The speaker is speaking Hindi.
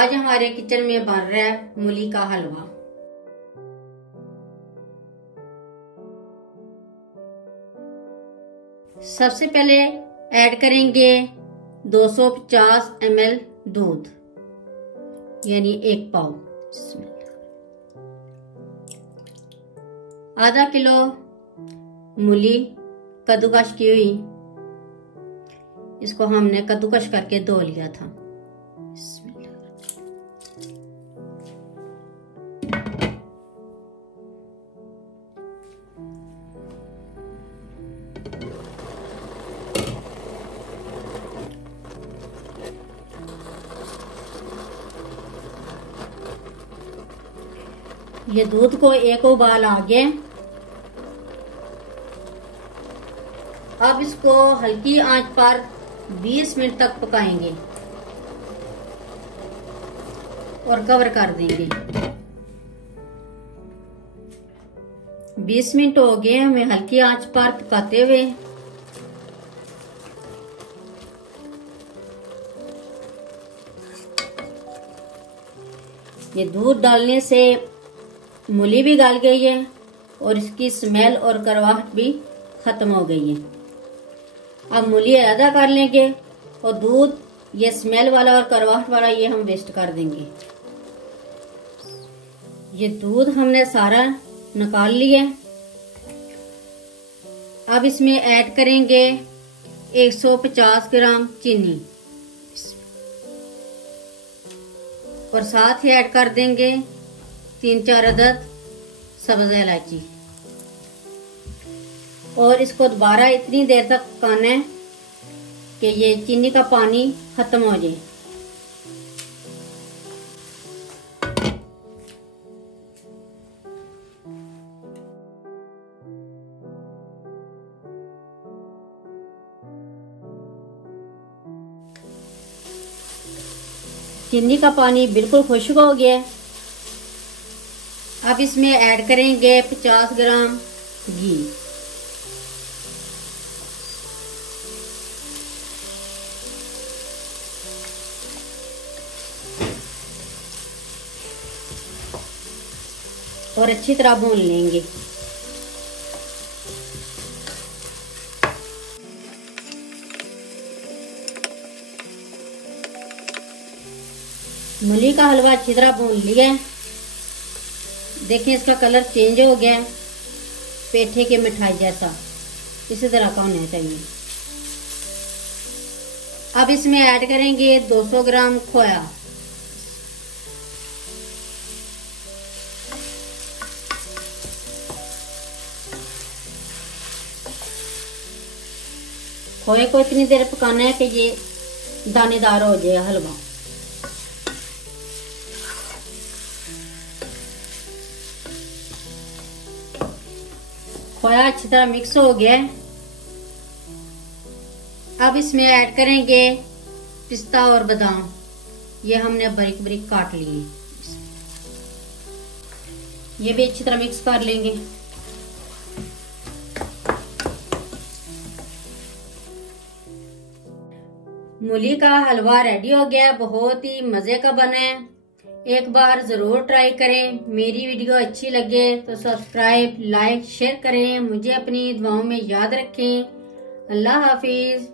आज हमारे किचन में बन रहा है मूली का हलवा। सबसे पहले ऐड करेंगे 250 ml दूध, यानी 1 पाव। आधा किलो मूली कद्दूकस की हुई, इसको हमने कद्दूकस करके धो लिया था। ये दूध को एक उबाल आ गया। अब इसको हल्की आंच पर 20 मिनट तक पकाएंगे और कवर कर देंगे। 20 मिनट हो गए हमें हल्की आंच पर पकाते हुए। ये दूध डालने से मूली भी गल गई है और इसकी स्मेल और कड़वाहट भी खत्म हो गई है। अब मूली आधा कर लेंगे और दूध, ये स्मेल वाला और कड़वाहट वाला, ये हम वेस्ट कर देंगे। ये दूध हमने सारा निकाल लिया। अब इसमें ऐड करेंगे 150 ग्राम चीनी और साथ ही ऐड कर देंगे 3-4 अदद सब्ज इलायची और इसको दोबारा इतनी देर तक पकाना है कि ये चीनी का पानी खत्म हो जाए। चीनी का पानी बिल्कुल खुश्क हो गया है। अब इसमें ऐड करेंगे 50 ग्राम घी और अच्छी तरह भून लेंगे। मूली का हलवा अच्छी तरह भून लिया है। देखिए इसका कलर चेंज हो गया है, पेठे के मिठाई जैसा, इसी तरह का होना चाहिए। अब इसमें ऐड करेंगे 200 ग्राम खोया। खोए को इतनी देर पकाना है कि ये दानेदार हो जाए हलवा। खोया अच्छी तरह मिक्स हो गया है। अब इसमें ऐड करेंगे पिस्ता और बादाम, ये हमने बारीक बारीक काट लिए। ये भी अच्छी तरह मिक्स कर लेंगे। मूली का हलवा रेडी हो गया, बहुत ही मजे का बना है। एक बार जरूर ट्राई करें। मेरी वीडियो अच्छी लगे तो सब्सक्राइब, लाइक, शेयर करें। मुझे अपनी दुआओं में याद रखें। अल्लाह हाफिज।